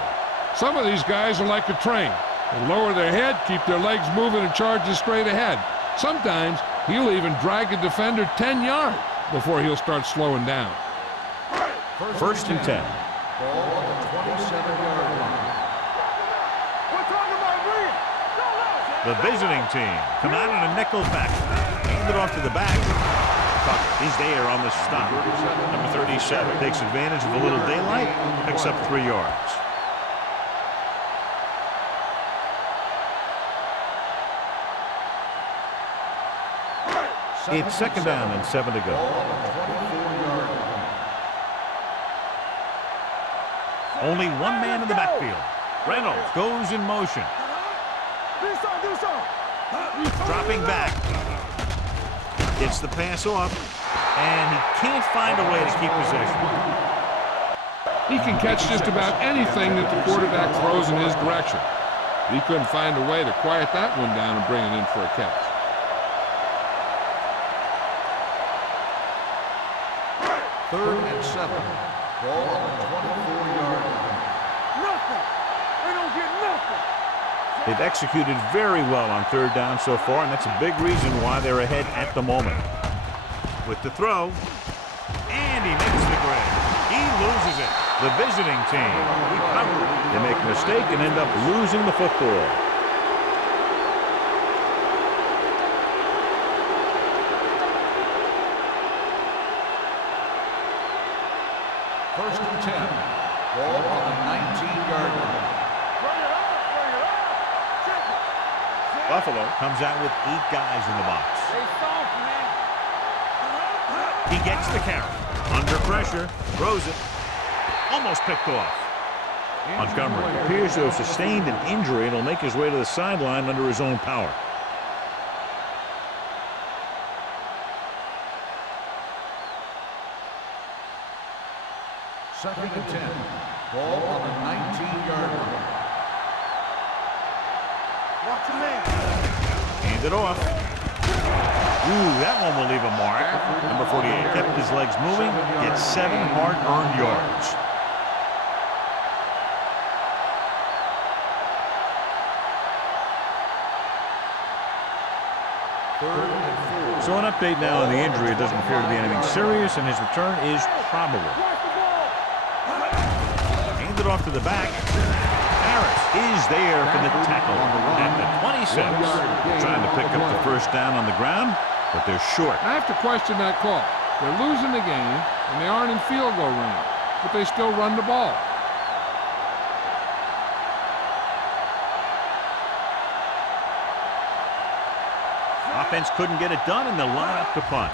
Some of these guys are like a train. They lower their head, keep their legs moving, and charges straight ahead. Sometimes he'll even drag a defender 10 yards before he'll start slowing down. First and 10. Ball on the 27-yard line. We're talking about bringing. The visiting team come out in a nickel back. Hand it off to the back. Tucker is there on the stop. Number 37 takes advantage of a little daylight, picks up 3 yards. It's second down and 7 to go. Only one man in the backfield. Reynolds goes in motion. Do something. Dropping back. Gets the pass off. And he can't find a way to keep possession. He can catch just about anything that the quarterback throws in his direction. He couldn't find a way to quiet that one down and bring it in for a catch. Third and 7. Ball on the 24-yard line. Nothing. They don't get nothing. They've executed very well on third down so far, and that's a big reason why they're ahead at the moment. With the throw, and he makes the grab. He loses it. The visiting team recovered. They make a mistake and end up losing the football. First and 10. Ball on the 19-yard line. Bring it up. Bring it up. Check it. Buffalo comes out with 8 guys in the box. They soft, man. He gets the carry. Under pressure, throws it. Almost picked off. Montgomery appears to have sustained an injury and will make his way to the sideline under his own power. Second and 10. Ball on the 19-yard line. Watch your man. Hand it off. Ooh, that one will leave a mark. Number 48 kept his legs moving, gets 7 hard-earned yards. Third and 4. So an update now on the injury. It doesn't appear to be anything serious, and his return is probable. Watch the ball. Hand it off to the back. Harris is there for the tackle at the 26. Trying to pick up the first down on the ground, but they're short. I have to question that call. They're losing the game, and they aren't in field goal range, but they still run the ball. offense couldn't get it done, and they'll line up to punt.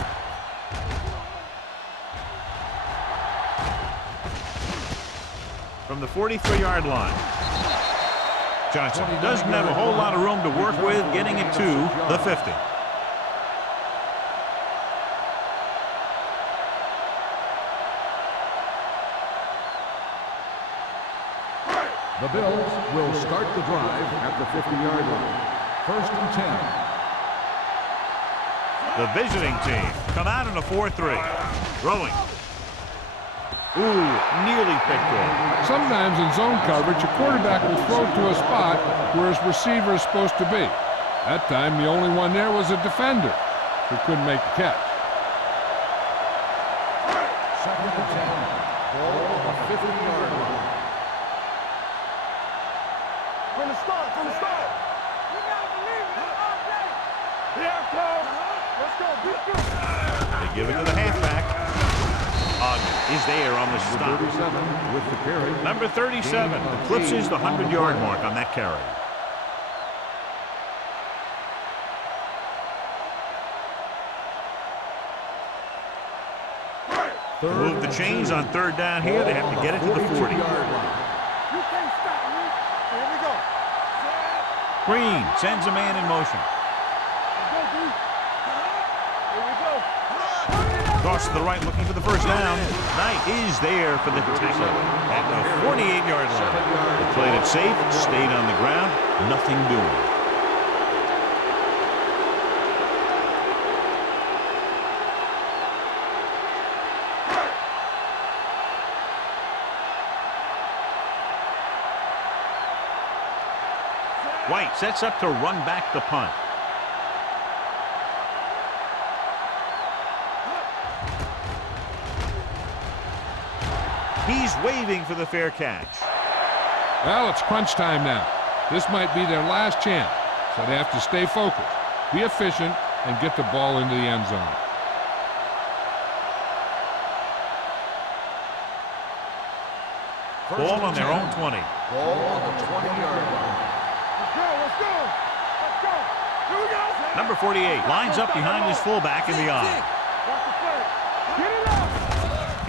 From the 43-yard line. Johnson doesn't have a whole lot of room to work with, getting it to the 50. The Bills will start the drive at the 50-yard line. 1st and 10. The visiting team come out in a 4-3. Throwing. Ooh, nearly picked off. Sometimes in zone coverage, a quarterback will throw to a spot where his receiver is supposed to be. That time, the only one there was a defender who couldn't make the catch. 2nd and 10. Ball on the 50-yard line. From the start, from the start. You gotta believe it. That's all day. Here, Cole. Let's go. Beat through. They give it to the halfback. Ogden is there on the stop. 37 with the carry. Number 37 eclipses the 100-yard mark on that carry. To move the chains on 3rd down here, they have to get it to the 40. You can't stop me. Here we go. Green sends a man in motion. Let's go, D. Here we go. Cross to the right, looking for the first down. Knight is there for the tackle at the 48-yard line. They played it safe, stayed on the ground, nothing doing. White sets up to run back the punt. He's waving for the fair catch. Well, it's crunch time now. This might be their last chance, so they have to stay focused, be efficient, and get the ball into the end zone. Ball on their own 20. Ball on the 20-yard line. Let's go, let's go. Let's go. Here we go. Number 48 lines up behind his fullback in the eye. Watch the play. Get it up.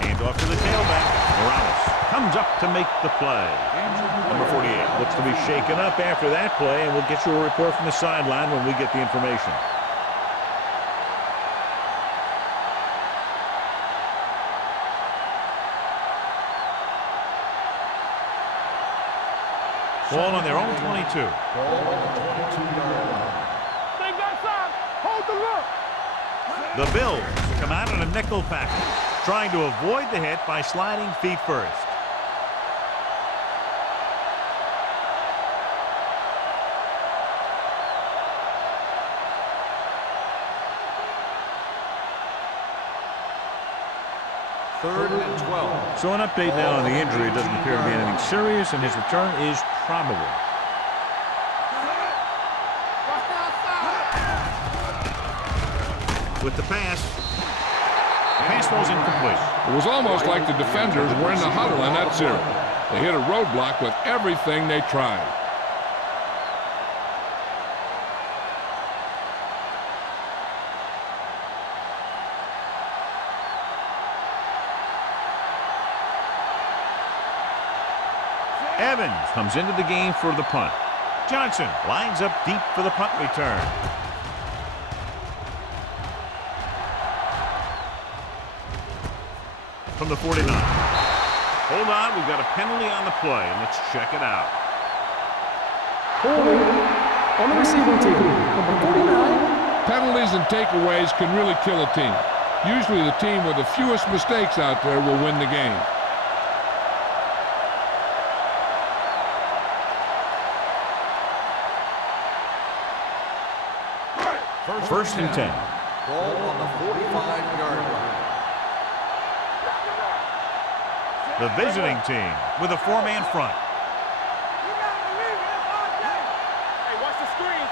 Hand off to the tailback. Morales comes up to make the play. Number 48 looks to be shaken up after that play, and we'll get you a report from the sideline when we get the information. Ball on their own 22. Ball on the 22-yard line. Stay backside. Hold the look. The Bills come out in a nickel package, trying to avoid the hit by sliding feet first. Third and 12. So an update now on the injury. It doesn't appear to be anything serious, and his return is probable. With the pass ball's incomplete. It was almost like the defenders were in the huddle in that series. They hit a roadblock with everything they tried. Evans comes into the game for the punt. Johnson lines up deep for the punt return. From the 49. Hold on, we've got a penalty on the play. Let's check it out. Holding on the receiving team, number 49. Penalties and takeaways can really kill a team. Usually the team with the fewest mistakes out there will win the game. First and 10. Ball on the 45-yard line. The visiting team with a four-man front. You gotta believe it. That's all day. Hey, watch the screen.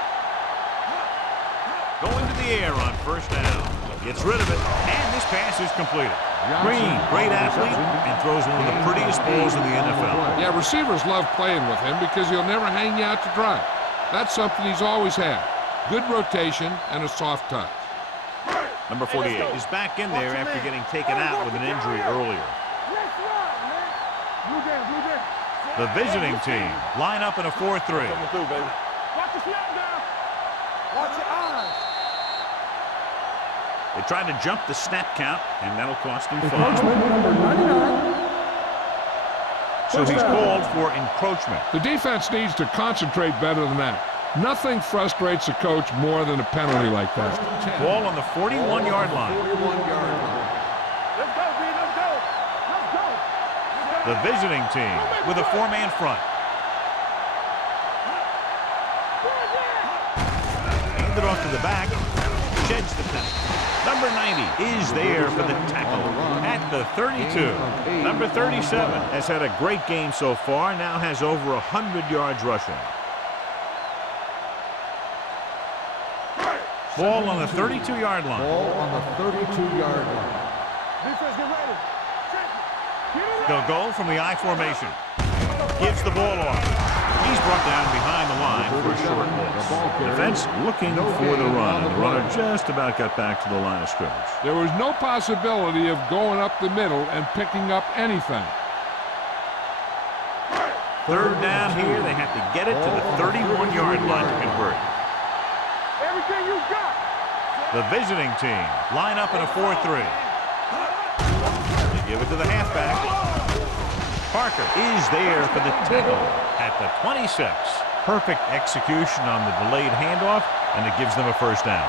Going to the air on first down. Gets rid of it, and this pass is completed. Green, great athlete, and throws one of the prettiest balls in the NFL. Yeah, receivers love playing with him because he'll never hang you out to dry. That's something he's always had. Good rotation and a soft touch. Number 48 is back in there after getting taken out with an injury earlier. The visiting team line up in a 4-3. Watch your snap down. Watch your eyes. They tried to jump the snap count, and that'll cost him 5. Encroachment number 99. So he's called for encroachment. The defense needs to concentrate better than that. Nothing frustrates a coach more than a penalty like that. Ball on the 41-yard line. 41-yard line. Let's go, B. Let's go. Let's go. The visiting team with a 4-man front. Handed off to the back. Sheds the penalty. Number 90 is there for the tackle at the 32. Number 37 has had a great game so far, now has over 100 yards rushing. Ball on the 32-yard line. Ball on the 32-yard line. Defense, get ready. They'll go from the I formation. Gives the ball off. He's brought down behind the line for a short loss. Defense looking for the run, and the runner just about got back to the line of scrimmage. There was no possibility of going up the middle and picking up anything. Third down here. They have to get it to the 31-yard line to convert. Everything you got. The visiting team line up in a 4-3. They give it to the halfback. Parker is there for the tackle at the 26. Perfect execution on the delayed handoff, and it gives them a first down.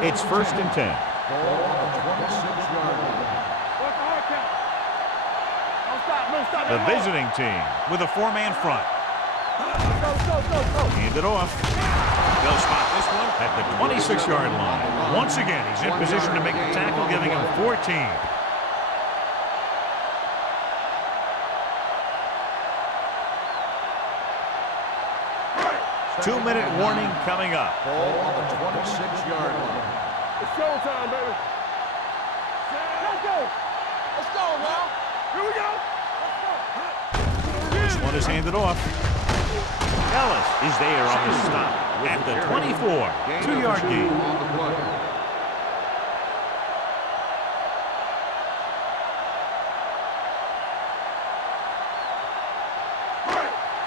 It's 1st and 10. Ball on the 26-yard line. What's the hard count? Don't stop. Don't stop. The visiting team with a 4-man front. Go. Hand it off. They'll spot this one at the 26-yard line. Once again, he's in position to make the tackle, giving him 14. 2-minute warning coming up. Ball on the 26-yard line. It's showtime, baby. Let's go. Let's go, man. Here we go. This one is handed off. Ellis is there on the stop at the 24. 2-yard gain. On the play.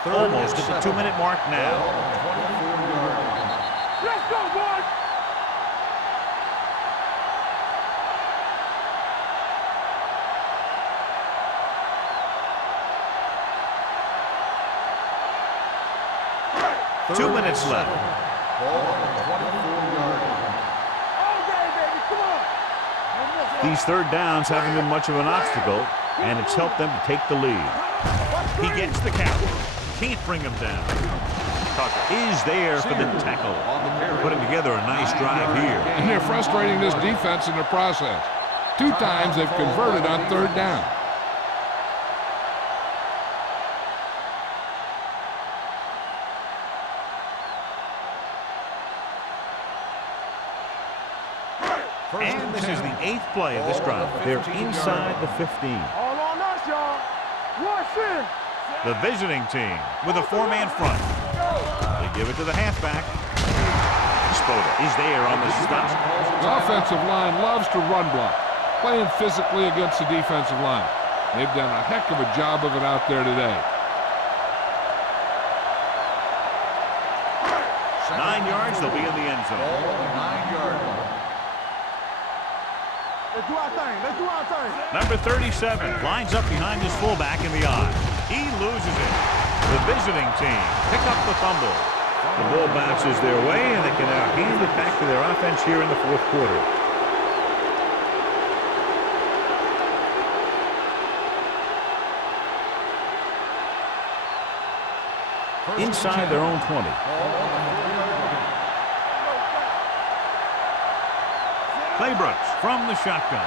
Almost at the 2-minute mark now. 24-yard line. Let's go, boys. Two minutes left. Ball on the 24-yard line. All day, baby. Come on. These third downs haven't been much of an obstacle, and it's helped them to take the lead. He gets the count. Can't bring him down. Tucker is there for the tackle. Putting together a nice drive here. And they're frustrating this defense in the process. 2 times they've converted on 3rd down. And this is the 8th play of this drive. They're inside the 15. All on us, y'all. Rush in. The visiting team with a 4-man front. They give it to the halfback. Spoda is there on the stop. The offensive line loves to run block, playing physically against the defensive line. They've done a heck of a job of it out there today. 9 yards, they'll be in the end zone. Ball on the 9-yard line. Let's do our thing. Let's do our thing. Number 37 lines up behind his fullback in the eye. He loses it. The visiting team pick up the fumble. The ball bounces their way, and they can now hand it back to their offense here in the 4th quarter. Inside their own 20. Claybrooks from the shotgun.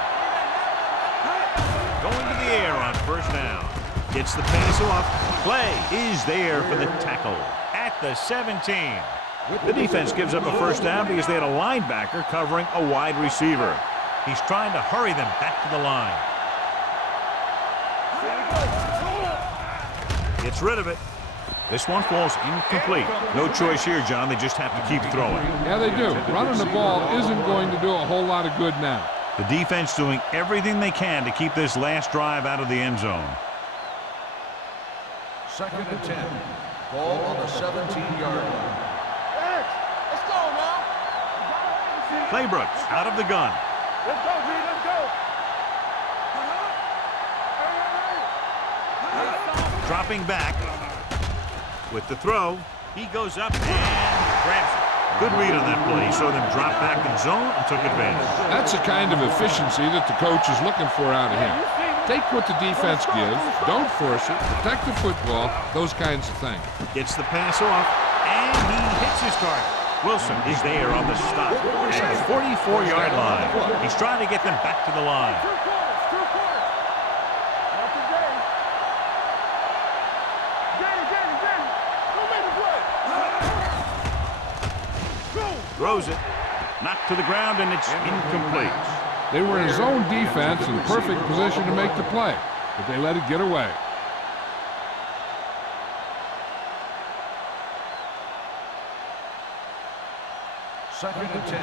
Going to the air on 1st down. Gets the pass off. Clay is there for the tackle at the 17. The defense gives up a 1st down because they had a linebacker covering a wide receiver. He's trying to hurry them back to the line. Gets rid of it. This one falls incomplete. No choice here, John. They just have to keep throwing. Yeah, they do. Running the ball isn't going to do a whole lot of good now. The defense doing everything they can to keep this last drive out of the end zone. 2nd and 10. Ball on the 17-yard line. Let's go now. Claybrooks out of the gun. Let's go, G. Let's go. Dropping back with the throw. He goes up and grabs it. Good read on that play. He saw them drop back in zone and took advantage. That's the kind of efficiency that the coach is looking for out of him. Take what the defense gives, don't force it, protect the football, those kinds of things. Gets the pass off, and he hits his target. Wilson is there on the stop at the 44-yard line. He's trying to get them back to the line. Two quarters. Not today. Danny. Don't make the play. Throws it. Knocked to the ground, and it's incomplete. They were in zone defense in perfect position to make the play, but they let it get away. Second and 10.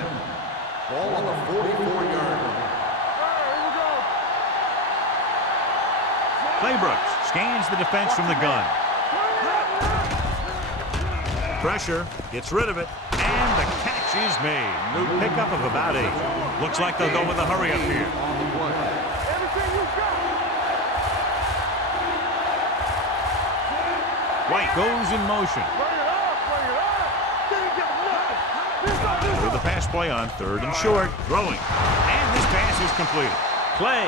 Ball on the 44-yard line. Claybrooks scans the defense from the gun. Pressure, gets rid of it, and the catch is made. New pickup of about 8. Looks like they'll go with a hurry up here. On the play. Everything you got. White goes in motion. Bring it up. Didn't get nothing. With the pass play on 3rd and short. Throwing. And this pass is completed. Clay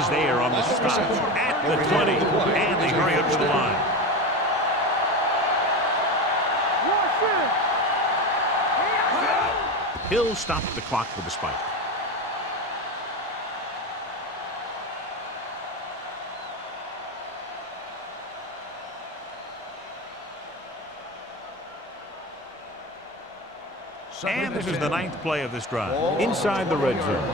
is there on the stop at the 20. And they hurry up to the line. Hill stopped the clock with the spike. And this is the 9th play of this drive. Inside the red zone.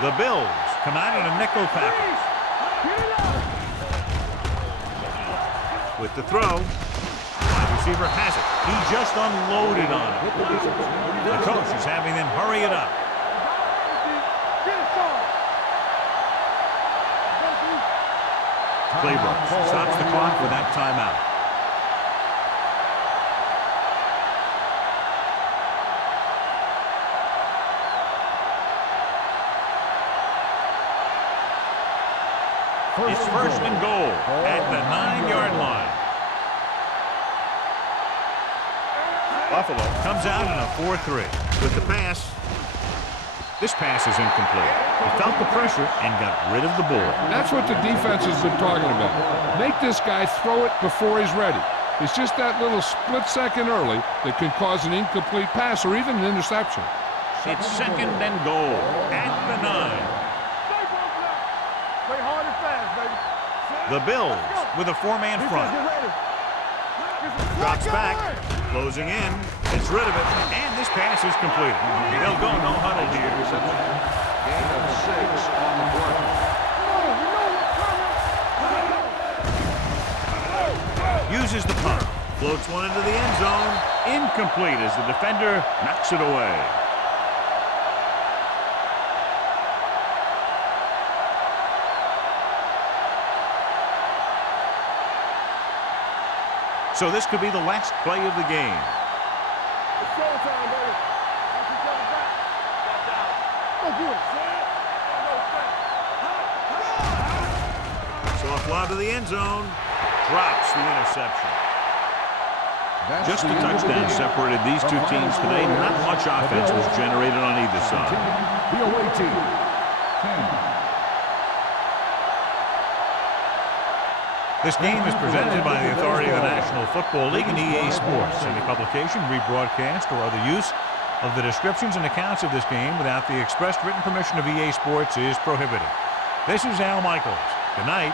The Bills come out in a nickel package. With the throw, wide receiver has it. He just unloaded on it. The coach is having them hurry it up. Claybrooks stops the clock with that timeout. It's 1st and goal at the 9-yard line. Buffalo comes out in a 4-3 with the pass. This pass is incomplete. He felt the pressure and got rid of the ball. That's what the defense has been talking about. Make this guy throw it before he's ready. It's just that little split second early that can cause an incomplete pass or even an interception. It's 2nd and goal at the 9. Play hard and fast, baby. The Bills with a 4-man front. Drops back, closing in, gets rid of it, and this pass is completed. They'll go no huddle here. Gain of 6 on the play. Uses the punt, floats one into the end zone, incomplete as the defender knocks it away. So this could be the last play of the game. It's showtime, baby. Watch each other back. Watch out. Go get it. So a fly to the end zone, drops the interception. Just a touchdown separated these two teams today. Not much offense was generated on either side. The away team. 10. This game is presented by the authority of the National Football League and EA Sports. Any publication, rebroadcast, or other use of the descriptions and accounts of this game without the expressed written permission of EA Sports is prohibited. This is Al Michaels. Good night.